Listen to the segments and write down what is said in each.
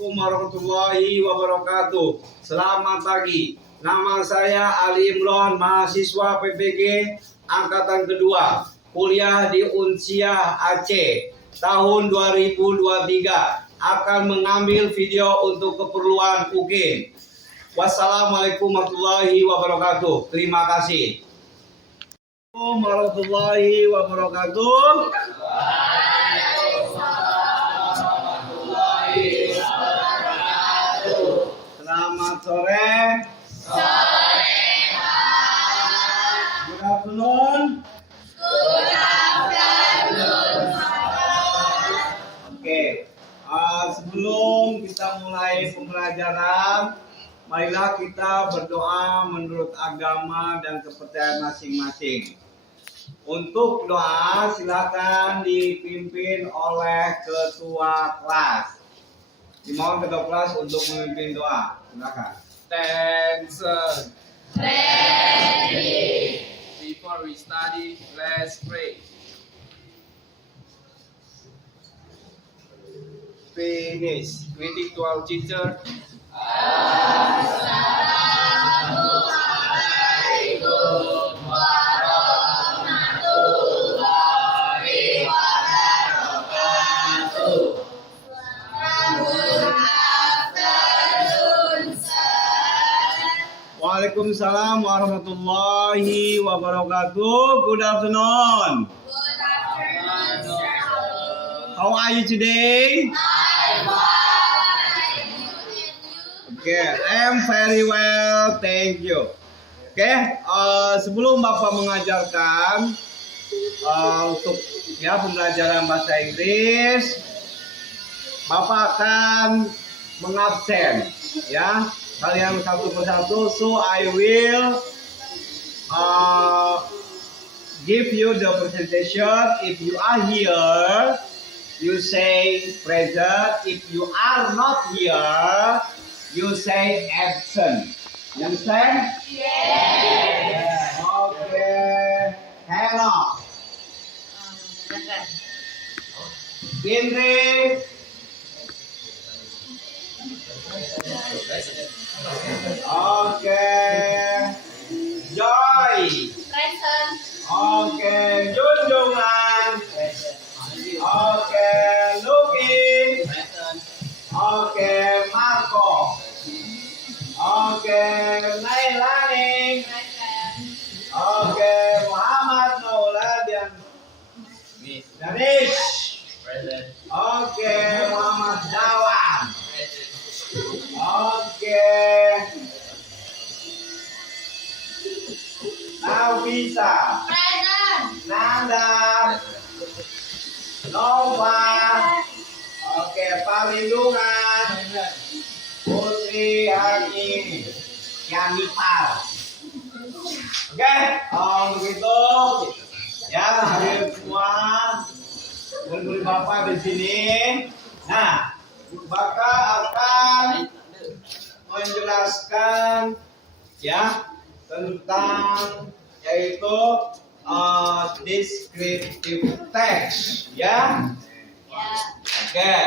Assalamualaikum warahmatullahi wabarakatuh. Selamat pagi. Nama saya Ali Imron, mahasiswa PPG angkatan kedua, kuliah di Unsia Aceh. Tahun 2023 akan mengambil video untuk keperluan UGM. Wassalamualaikum warahmatullahi wabarakatuh. Terima kasih. Assalamualaikum warahmatullahi wabarakatuh. Selamat sore. Good afternoon. Oke, sebelum kita mulai pembelajaran, marilah kita berdoa menurut agama dan kepercayaan masing-masing. Untuk doa silakan dipimpin oleh ketua kelas. Dimohon ketua kelas untuk memimpin doa. Silakan. Attention. Ready. Before we study, let's pray. Finish. Greeting to our teacher. Assalamualaikum warahmatullahi wabarakatuh. Good afternoon, sir. Waalaikumsalam warahmatullahi wabarakatuh. Good afternoon. Good afternoon, sir. How are you today? I'm fine. And you? Okay, I'm very well, thank you. Oke, sebelum Bapak mengajarkan untuk pembelajaran bahasa Inggris, Bapak akan mengabsen kalian satu persatu. So I will give you the presentation. If you are here, you say present. If you are not here, you say absent. You understand? Yes. Okay. Hand off. Indri. Okay. Joy. Present. Okay. Junjungan. Okay. Luki. Okay. Marco. Okay. Nailani. Present. Okay. Muhammad Mauladian. Danish. Okay. Muhammad Dawan. Okay. Now Visa. Present. Nanda. Nova. Oke, Palindungan. Putri Hani. Yanipal. Oke, begitu. Ya, hadir semua. Murid-murid Bapak di sini. Nah, Bapak akan menjelaskan tentang yaitu descriptive text Oke.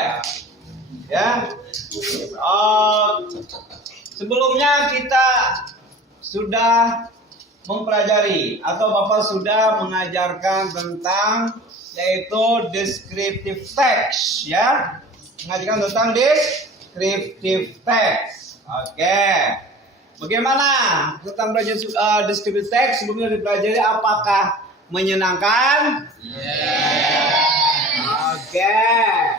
Sebelumnya kita sudah mempelajari atau Bapak sudah mengajarkan tentang yaitu descriptive text mengajarkan tentang descriptive text. Oke. Bagaimana tentang belajar descriptive text? Sebelumnya dipelajari, apakah menyenangkan? Okay.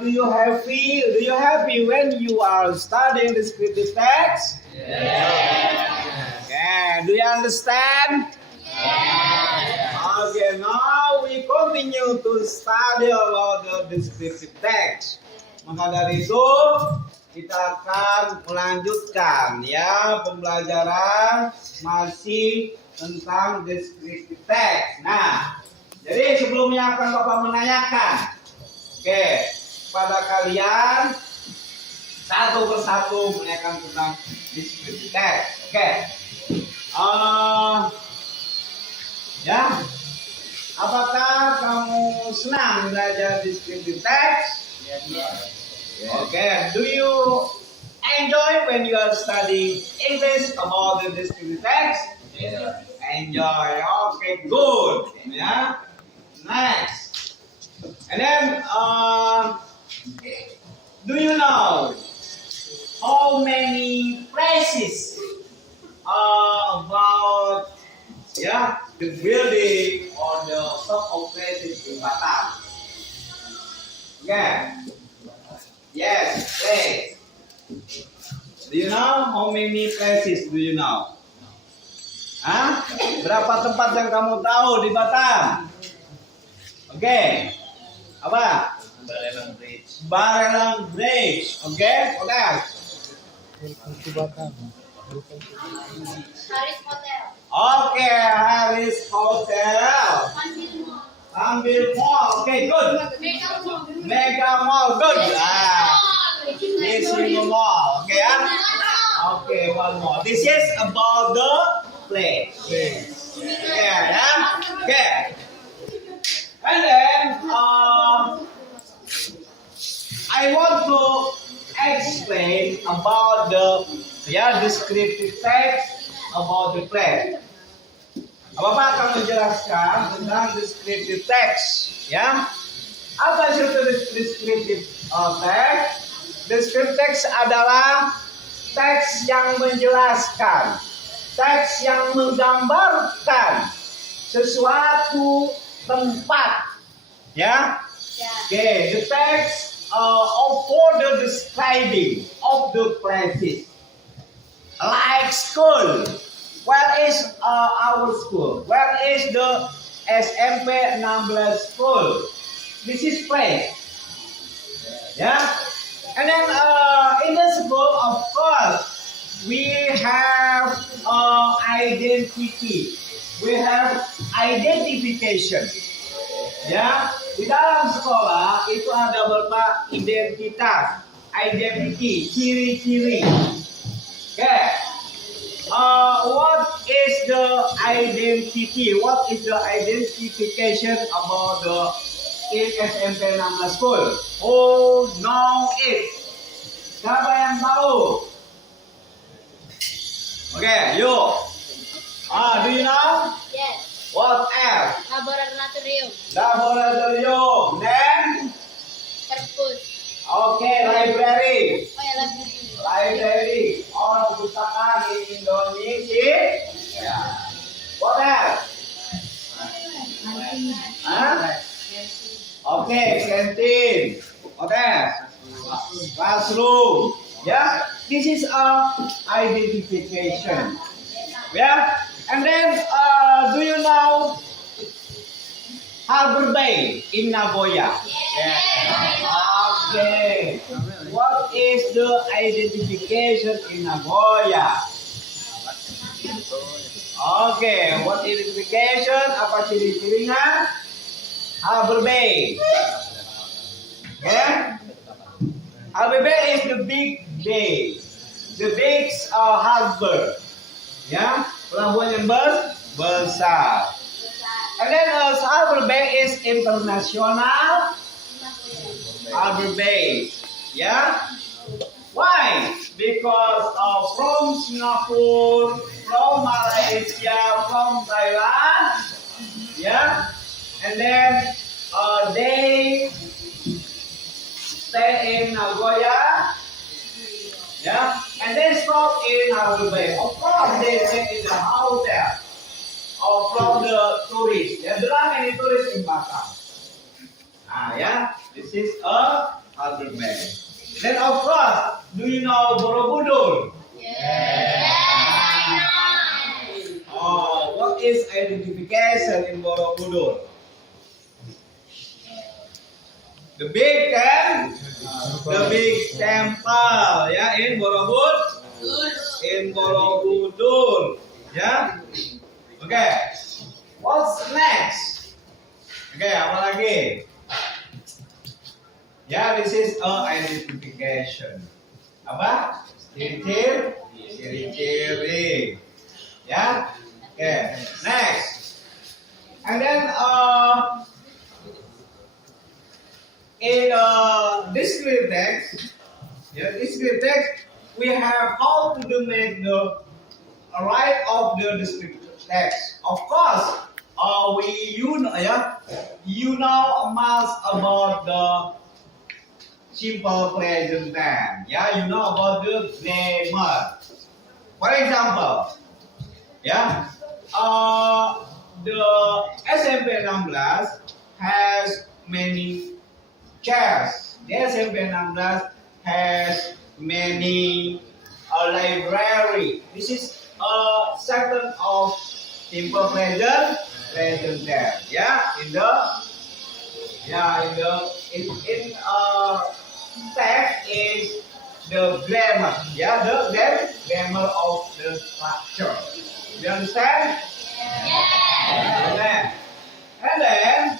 Do you happy when you are studying descriptive text? Okay. Do you understand? Okay. Now we continue to study about the descriptive text. Maka dari itu kita akan melanjutkan pembelajaran masih tentang descriptive text. Nah, jadi sebelumnya akan Bapak menanyakan kepada kalian satu persatu menanyakan tentang descriptive text. Apakah kamu senang belajar descriptive text? Okay. Do you enjoy when you are studying English about the descriptive text? Yeah. Enjoy. Okay, good. Yeah. Next. And then, do you know how many phrases about the building or the top of places in Batam? Okay. Yes, place. Do you know how many places do you know? Hah? Berapa tempat yang kamu tahu di Batam? Oke. Apa? Barelang Bridge. Barelang Bridge. Oke? Oke. Haris Hotel. Oke, Haris Hotel. Ambil Mall. Oke, good. Mega Mall. Good. This is a mall. Oke ya? Oke, one more. This is about the place. Yeah, ya. Oke. And then I want to explain about the descriptive text about the place. Bapak akan menjelaskan tentang descriptive text, ya. Apa itu descriptive text? Descriptive text adalah teks yang menjelaskan, teks yang menggambarkan sesuatu tempat, ya. Okay, the text for the describing of the places, like school. Where is our school? Where is the SMP 16 school? This is place. Yeah. And then in the school, of course, we have identity. We have identification. Ya, di dalam sekolah itu ada beberapa identitas, identity, ciri-ciri. Okay. What is the identity? What is the identification about the SMP 16 school? Who know it? Siapa yang tahu? Okay, you. Do you know? Yes. What else? Laboratorium. Laboratorium. Then? Perpus. Okay, library. Oh ya, library. Library. Or perpustakaan di Indonesia. Yeah. What else? Okay, canteen. What else? Classroom. Yeah. This is a identification. Yeah. And then, do you know Harbor Bay in Nagoya? Okay. What is the identification in Nagoya? Okay. What identification? Apa ciri-cirinya? Harbor Bay. Okay. Harbor Bay is the big bay. The big harbor. Ya. Pelabuhan yang besar. And then Harbor Bay is international Harbor Bay. Yeah. Why? Because from Singapore, from Malaysia, from Thailand, yeah, and then they stay in Nagoya. Yeah, and they stop in Harbor Bay. Of course, they stay in the hotel from the tourists. There are many tourists in Batam. Yeah, this is a Harbor Bay. Then, of course, do you know Borobudur? Yes. What is identification in Borobudur? The big temple, ya, in Borobudur, ya. Okay. What's next? Okay, apa lagi? Ya, this is a identification. Apa? Ciri-ciri. Ya. Okay. Next. And then in descriptive text, descriptive text, we have how to make the right of the descriptive text. Of course, you know much about the simple present tense. You know about the grammar. For example, the SMP 16 has many chairs. The SMP 16 has many library. This is a second of simple present tense. In text is the grammar. The grammar of the structure. You understand? Yes. And then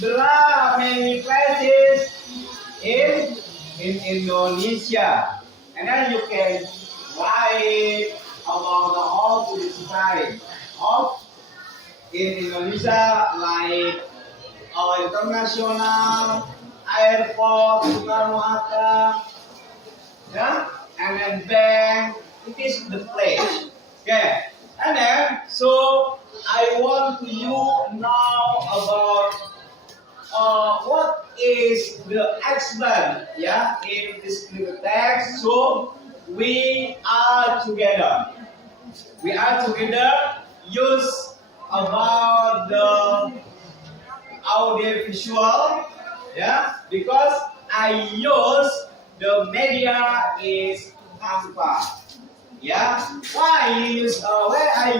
there are many places in Indonesia, and then you can write about the whole design of in Indonesia, like international airport, Soekarno Hatta, and then bank. It is the place. Okay, and then so I want you know about what is the accent, in descriptive text. So we are together. Use about the audiovisual, because I use the media is Canva. Why I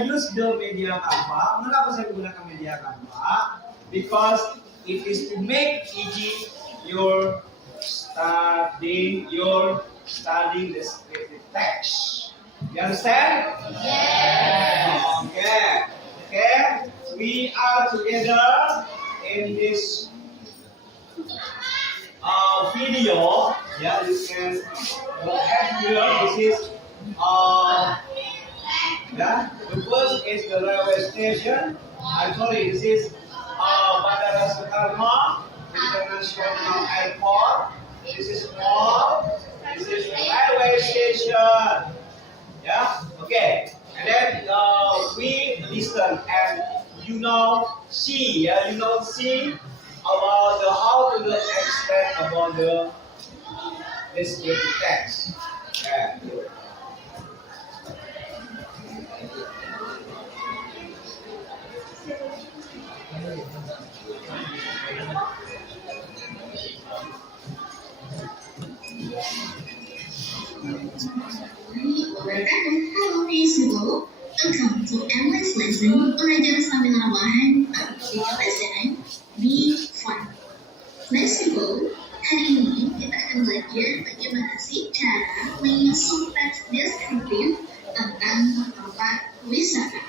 use the media Canva? Mengapa saya menggunakan media Canva? Because it is to make easy your studying descriptive text. You understand? Yes. Okay. We are together in this video. You can go ahead here. This is the first is the railway station. I told you this is Bandara Soekarno International Airport. This is mall. This is the railway station. Okay. And then we listen and see about how to explain about the descriptive text. Hello Facebook, welcome to English lesson. Belajar sambil rebahan. Video lesson be fun. Facebook, hari ini kita akan belajar bagaimana sih cara menyusun teks deskriptif tentang tempat wisata.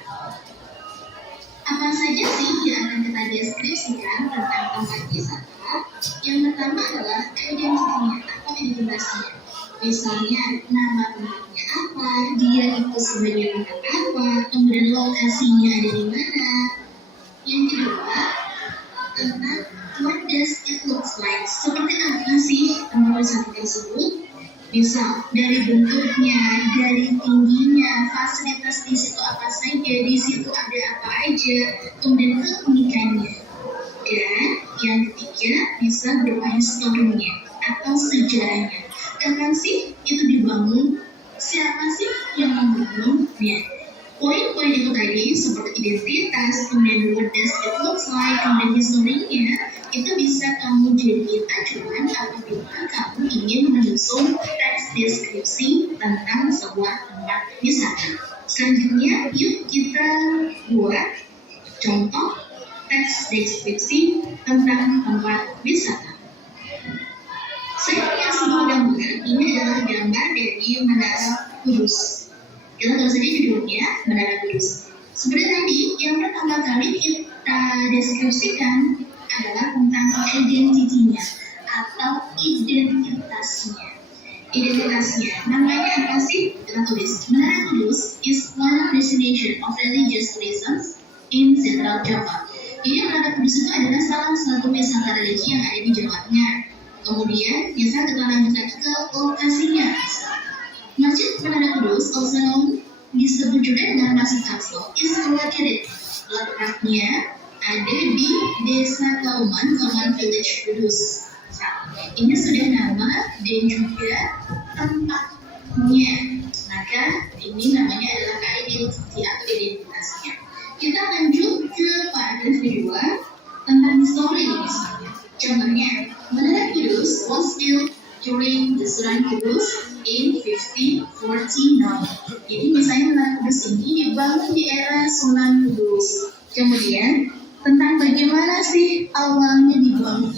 Apa saja sih yang akan kita deskripsikan tentang tempat wisata? Yang pertama adalah identitinya atau identitasnya. Misalnya nama tempatnya apa, dia itu sebagai tempat apa, kemudian lokasinya ada di mana. Yang kedua, tentang what does it looks like, seperti apa sih tempat wisata tersebut. Misal dari bentuknya, dari tingginya, fasilitas di situ apa saja, di situ ada apa aja, kemudian keunikannya. Dan yang ketiga bisa berupa historinya atau sejarahnya. Kapan sih itu dibangun? Siapa sih yang membangunnya? Poin-poin itu tadi seperti identitas, kemudian what does it looks like, kemudian historinya, itu bisa kamu jadikan acuan apabila kamu ingin menyusun teks deskripsi tentang sebuah tempat wisata. Selanjutnya, yuk kita buat contoh teks deskripsi tentang tempat wisata. Saya punya sebuah gambar. Ini adalah gambar dari Menara Kudus. Kita tahu saja judulnya Menara Kudus. Seperti tadi, yang pertama kali kita deskripsikan adalah tentang identitinya atau identitasnya. Namanya apa sih? Kita tulis. Menara Kudus is one destination of religious reasons in Central Java. Ini Menara Kudus itu adalah salah satu wisata religi yang ada di Jawa Tengah. Kemudian yang saya akan lanjutkan ke lokasinya. Masjid Menara Kudus, also known disebut juga dengan Masjid Aqsa, is located. Letaknya ada di Desa Kauman, Kauman Village Kudus. Ini sudah nama dan juga tempatnya. Maka ini namanya adalah identity atau identitasnya. Kita lanjut ke paragraf kedua tentang histori misalnya. Contohnya, Menara Kudus was built during the Sunan Kudus in 1549. Jadi misalnya Menara Kudus ini dibangun di era Sunan Kudus. Kemudian tentang bagaimana sih awalnya dibangun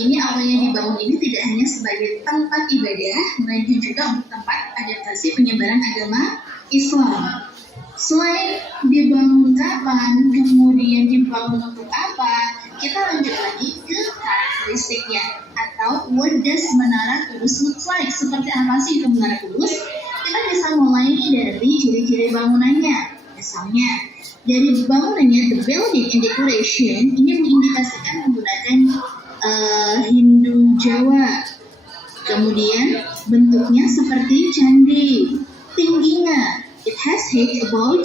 ini awalnya dibangun ini tidak hanya sebagai tempat ibadah, melainkan juga untuk tempat adaptasi penyebaran agama Islam. Selain dibangun kapan, kemudian dibangun untuk apa, kita lanjut lagi ke karakteristiknya atau what does Menara Kudus look like? Seperti apa sih itu Menara Kudus? Kita bisa mulai dari ciri-ciri bangunannya. Misalnya, dari bangunannya, the building and decoration ini mengindikasikan menggunakan Hindu Jawa. Kemudian bentuknya seperti candi. Tingginya, it has height about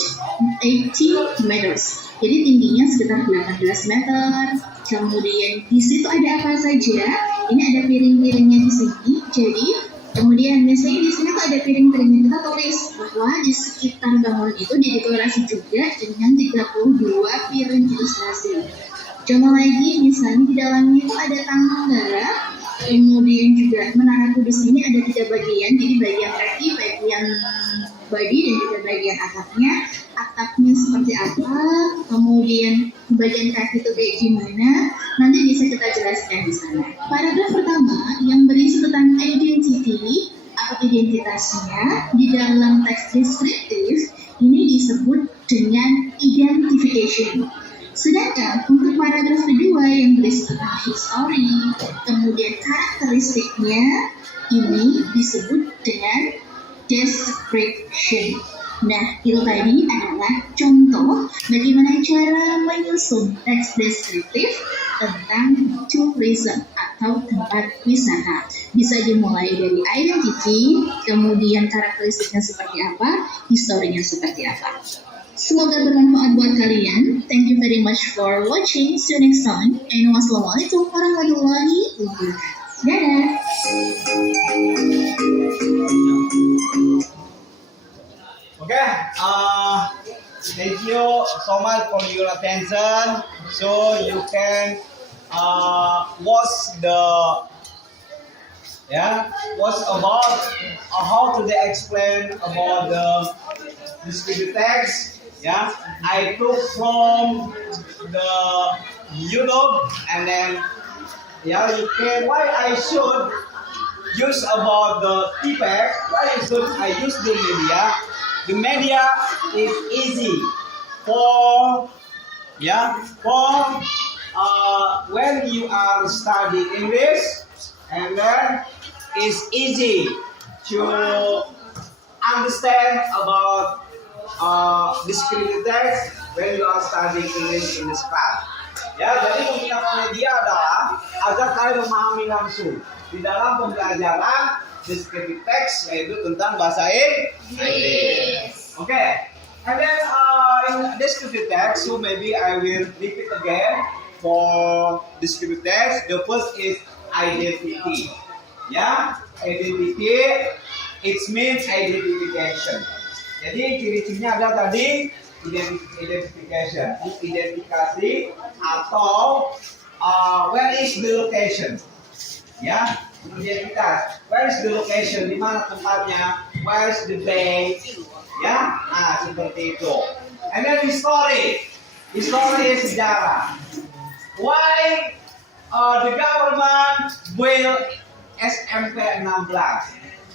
80 meters. Jadi tingginya sekitar 18 meter. Kemudian di situ ada apa saja? Ini ada piring-piringnya di sini. Jadi kemudian biasanya di sini tuh ada piring-piringnya. Kita tulis bahwa di sekitar bangunan itu didekorasi juga dengan 32 piring ilustrasi. Contoh lagi, misalnya di dalamnya itu ada tangga, kemudian juga Menara Kudus ini ada 3 bagian, jadi bagian kaki, bagian body, dan juga bagian atapnya. Atapnya seperti apa, kemudian bagian kaki itu kayak gimana, nanti bisa kita jelaskan di sana. Paragraf pertama yang berisi tentang identity atau identitasnya di dalam teks deskriptif ini disebut dengan identification. Sedangkan untuk paragraf kedua yang berisi tentang history, kemudian karakteristiknya ini disebut dengan description. Nah, itu tadi adalah contoh bagaimana cara menyusun teks deskriptif tentang tourism atau tempat wisata. Bisa dimulai dari identity, kemudian karakteristiknya seperti apa, historinya seperti apa. Semoga bermanfaat buat kalian. Thank you very much for watching. See you next time. And wassalamualaikum warahmatullahi wabarakatuh. Dadah. Okay, thank you so much for your attention. So you can watch what's about how to they explain about the descriptive text. Yeah, I took from the YouTube, and then you can. Why I should use about the TPEC? Why should I use the media? The media is easy for when you are studying English, and then it's easy to understand about descriptive text when you are studying English in this class. Ya, jadi penggunaan media adalah agar kalian memahami langsung di dalam pembelajaran descriptive text, yaitu tentang bahasa Inggris. Okay, and then in descriptive text, so maybe I will repeat again for descriptive text. The first is identity. Ya, identity, it means identification. Jadi ciri-cirinya ada tadi identification, identifikasi atau where is the location? Ya, identitas. Where is the location? Di mana tempatnya? Where is the bank? Ya, nah seperti itu. And then history. History sejarah. Why the government build SMP 16?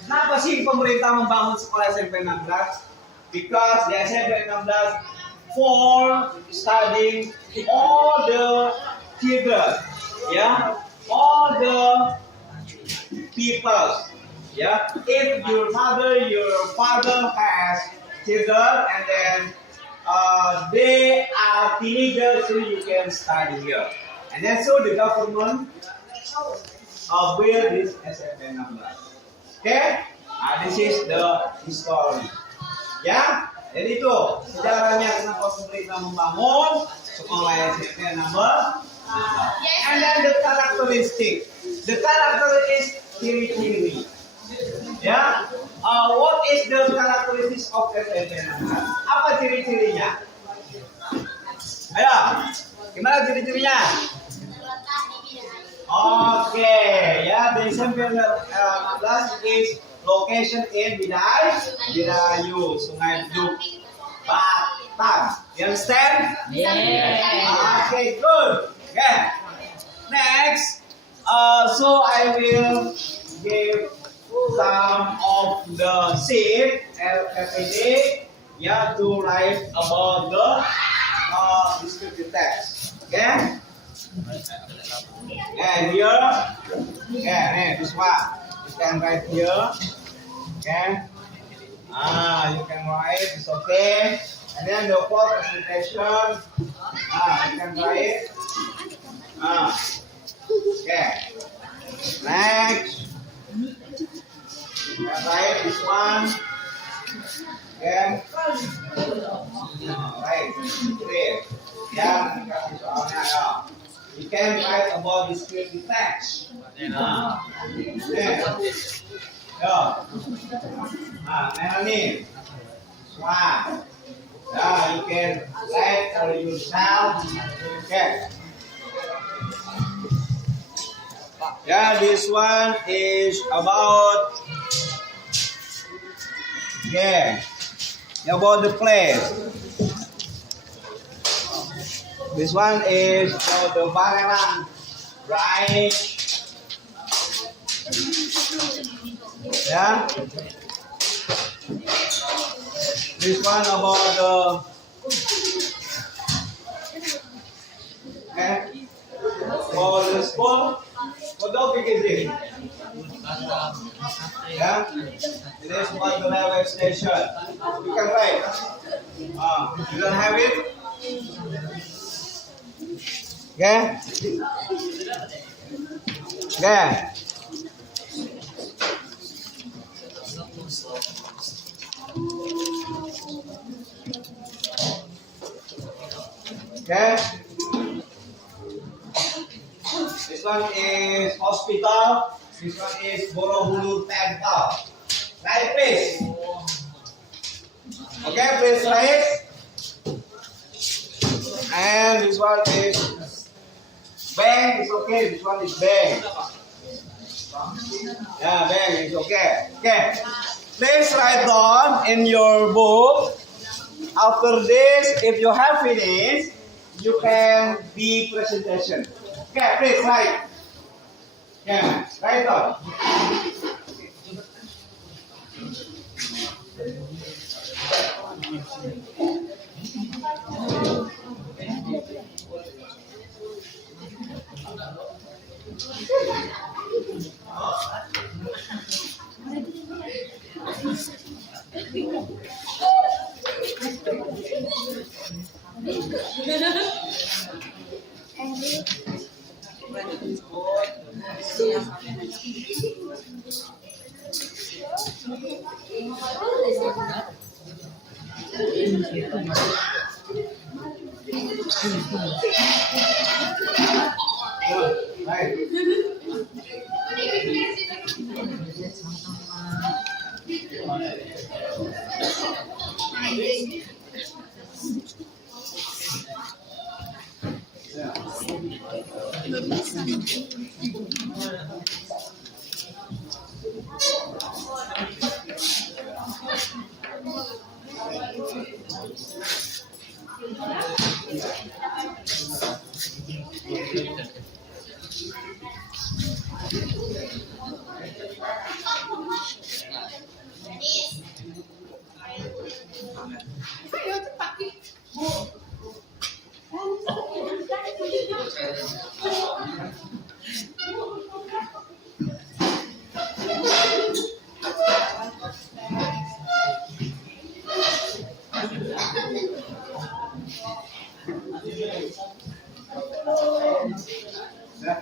Kenapa sih pemerintah membangun sekolah SMP 16? Because the SMP 16 for studying all the children, all the people, If your mother, your father has children, and then they are teenagers, so you can study here. And then so the government build this SMP 16. Okay? This is the history. Ya, jadi itu sejarahnya kenapa pemerintah membangun sekolah SMP number. And then the characteristic is ciri-ciri. Ya, what is the characteristics of SMP number? Apa ciri-cirinya? Ayo, gimana ciri-cirinya? Oke, ya the SMP 16 is location in Bidayuh, Sungai Beduk, Batam. You understand? Yeah. Okay, good. Okay. Next, so I will give some of the sheet LPD, yeah, to write about the descriptive text. Okay. And here, okay, this one. You can write here, okay? You can write, it's okay. And then the full presentation, you can write, okay. Next, you can write this one, okay? Right, clear. Yeah, you can write about descriptive text. Melanie, wow. You can write for yourself. Okay. Yeah, this one is about about the place. This one is for the Barelang, right? Yeah. This one about the for the school, for the beginning. Yeah. It is about the railway station. You can write. You don't have it. Yeah. Yeah. Okay. This one is hospital. This one is Borobudur Temple. Right, please. Okay, please write. And this one is bank. It's okay. This one is bank. Yeah, bank is okay. Okay. Please write down in your book. After this, if you have finished, you can be presentation. Okay, please write. Yeah, write down. Right. Nah.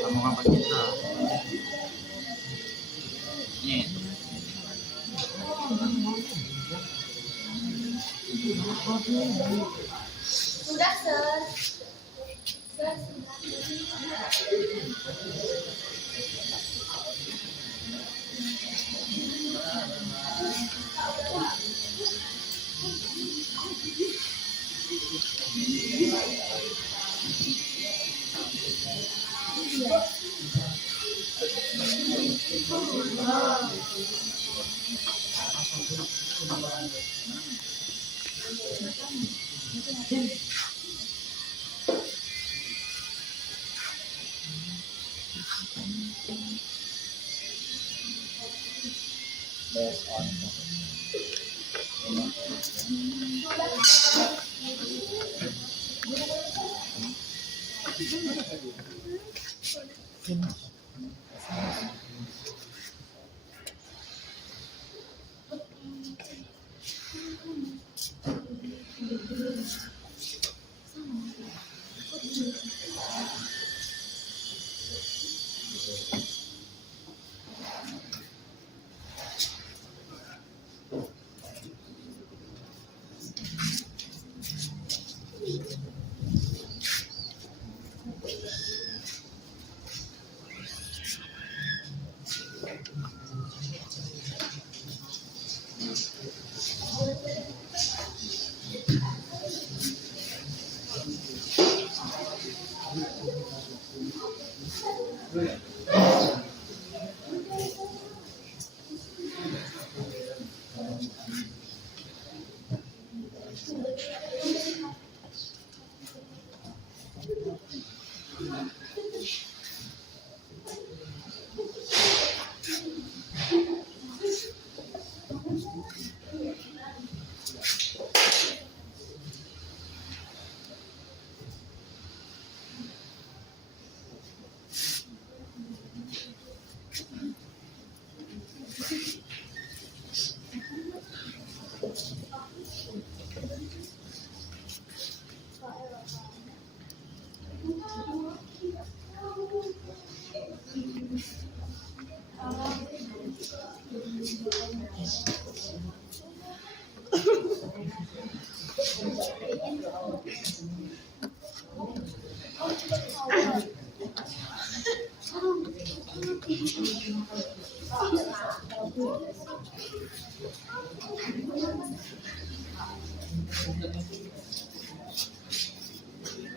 Kamu kapan kita? Nih. Sudah, Sir. Sir, sudah.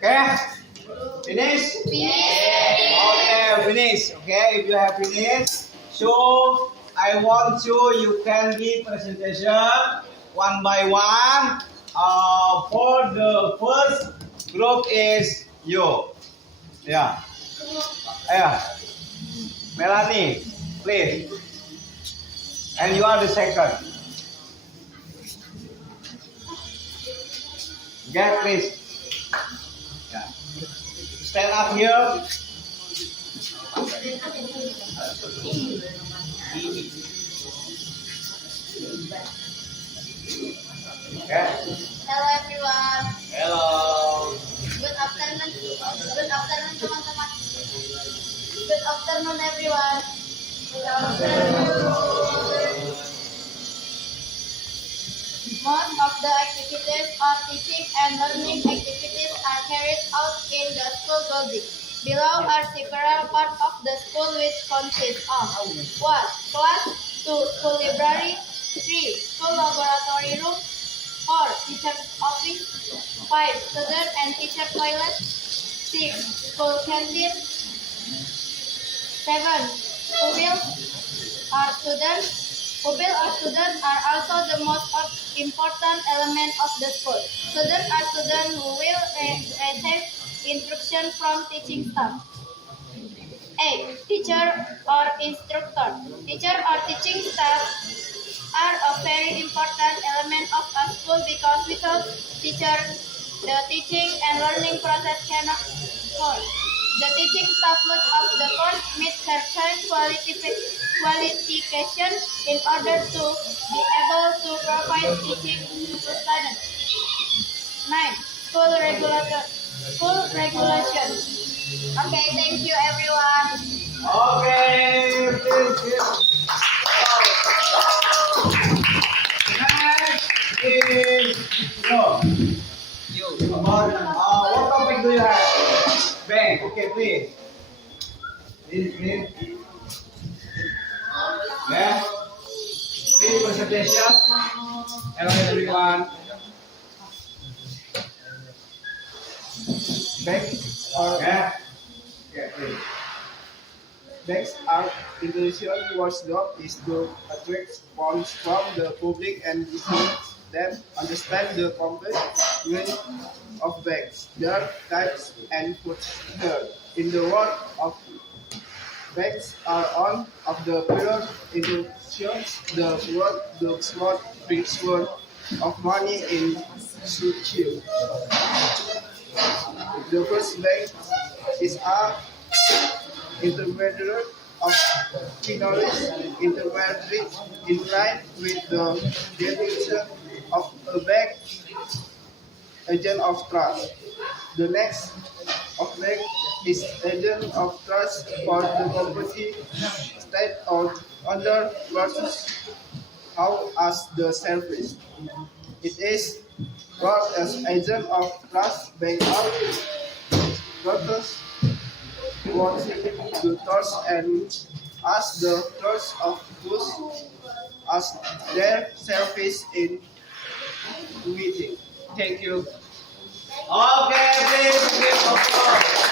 Okay, finish? Okay, finish. Okay, if you have finished, so I want you can be presentation one by one. For the first Group is you. Yeah. Yeah. Melanie, please. And you are the second. Get please. Yeah. Stand up here. Okay. Hello everyone. Hello. Good afternoon. Good afternoon teman-teman. Good afternoon everyone. Good afternoon. Most of the activities or teaching and learning activities are carried out in the school building. Below are several parts of the school which consist of 1. Class, 2. School library, 3. School laboratory room, 4. Teacher's office, 5. Student and teacher toilet, 6. School canteen, 7. Pupils or students. Pupils or students are also the most important element of the school. Students are students who will receive instruction from teaching staff. 8. Teacher or instructor. Teacher or teaching staff are a very important element of a school because without teacher, the teaching and learning process cannot occur. The teaching staff must of the course meet certain qualification in order to be able to provide teaching to students. 9. School regulation. Okay, thank you everyone. Okay, please. Next is you. What topic do you have? Bang. Okay, please. Please. Yeah. Please presentation. Hello everyone. Banks are Yeah. Yeah, please. banks are intellectual watchdog is to attract funds from the public and help them understand the complex range of banks, their types and procedure. In the world of banks are one of the pillars institutions the world the small principle of money in circulation. The first bank is a intermediary of finance intermediary in line with the definition of a bank agent of trust. The next of bank is agent of trust for the property, state or other versus how as the service. It is brought as agent of trust bank of workers wanting to trust and as the trust of goods as their service in meeting. Thank you. Okay, please give applause.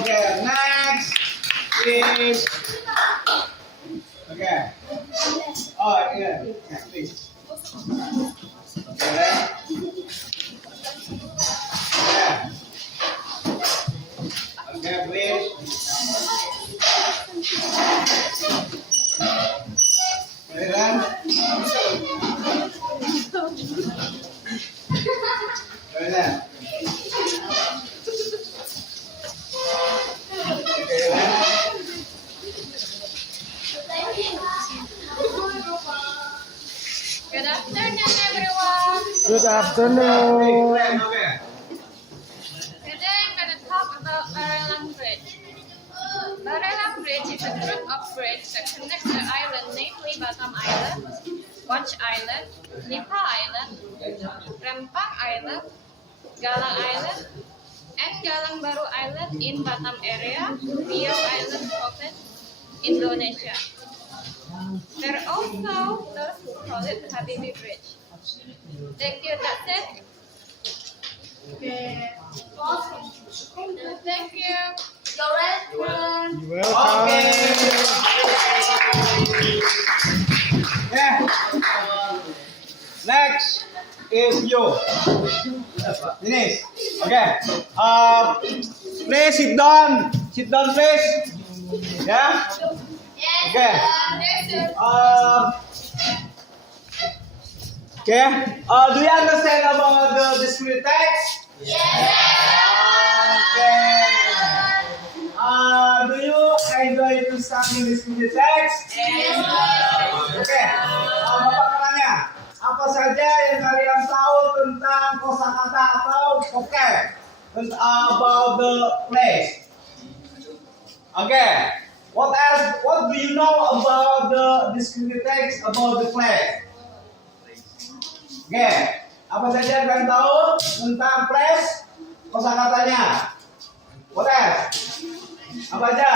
Okay, next is okay. Oh yeah, please. Okay. Yeah. Okay, please. Ready, done? Ready, done? Okay, done? Good afternoon everyone. Good afternoon. Okay. Today I'm going to talk about Barelang Bridge. Barelang Bridge is a group of bridges that connects the island, namely Batam Island, Watch Island, Nipa Island, Rempang Island, Galang Island, and Galang Baru Island in Batam area, Riau Island province, Indonesia. There are also those who call it Habibi Bridge. Thank you, that's it. Thank you. You're welcome. Okay. Yeah. Next is you. Finish. Okay. Please sit down. Sit down, please. Yeah. Okay. Okay. Do you understand about the discrete text? Okay. Do you enjoy to study discrete text? Okay. Bapak tanya, apa saja yang kalian tahu tentang kosakata atau vocab about the place? Okay. What else? What do you know about the discrete text about the place? Okay. Apa saja yang kalian tahu tentang place kosakatanya? What else? Apa aja?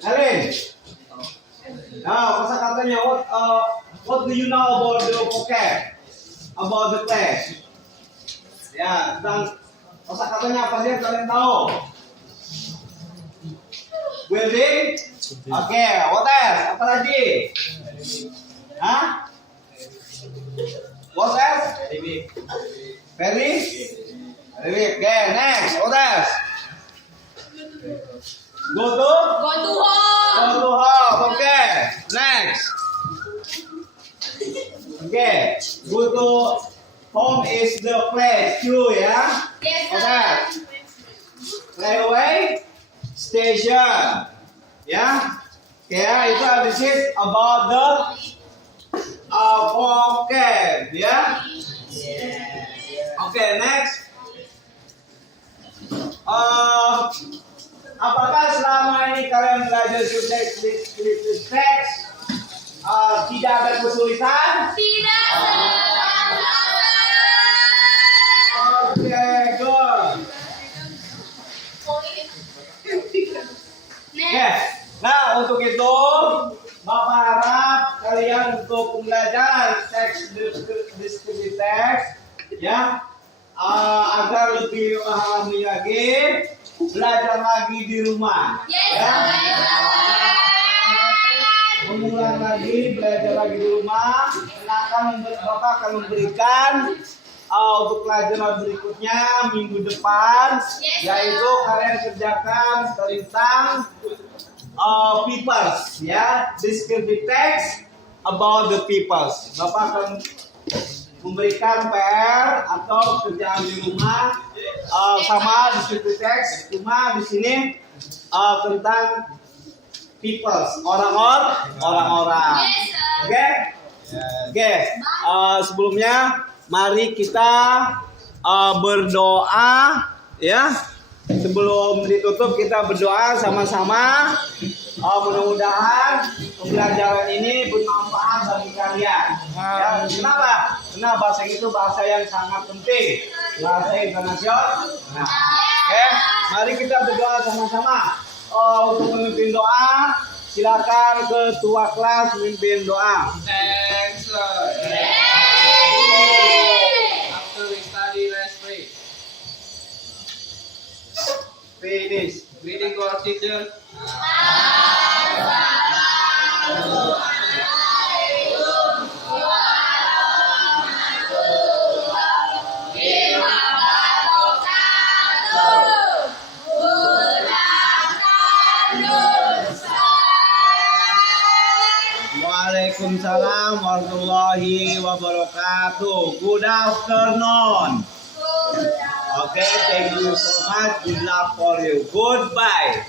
Alin. Nah, kosakatanya what do you know about the vocab? About the place? Ya, tentang kosakatanya apa sih yang kalian tahu? Building? Oke, what else? Apa lagi? Hah? What else? Very? Very big. Okay, next. What else? Go to home. Okay, next. Okay, go to home is the place. True, ya? Okay. Railway station. Ya. Okay, itu this is about the vocab, ya. Okay, next. Apakah selama ini kalian belajar subjek teks tidak ada kesulitan? Tidak. Oke, good. Oke, nah untuk itu Bapak harap kalian untuk pembelajaran teks deskripsi teks ya agar lebih memahami lagi, belajar lagi di rumah. Ya. Mengulang lagi, belajar lagi di rumah. Bapak akan memberikan untuk pelajaran berikutnya minggu depan, yaitu kalian kerjakan tentang peoples, ya, descriptive text about the peoples. Bapak akan memberikan PR atau kerjaan di rumah sama descriptive text, cuma di sini tentang peoples, orang-orang. Oke? Oke. Sebelumnya mari kita berdoa, ya. Sebelum ditutup kita berdoa sama-sama. Mudah-mudahan pembelajaran ini bermanfaat bagi kalian. Ya, kenapa? Karena bahasa itu bahasa yang sangat penting, bahasa internasional. Nah, oke, mari kita berdoa sama-sama. Untuk memimpin doa, silakan ketua kelas memimpin doa. Thanks, Lord. After we study, let's pray. Finish. Greeting to our teacher. Waalaikumsalam warahmatullahi wabarakatuh. Good afternoon. Okay, thank you so much. Good luck for you. Goodbye.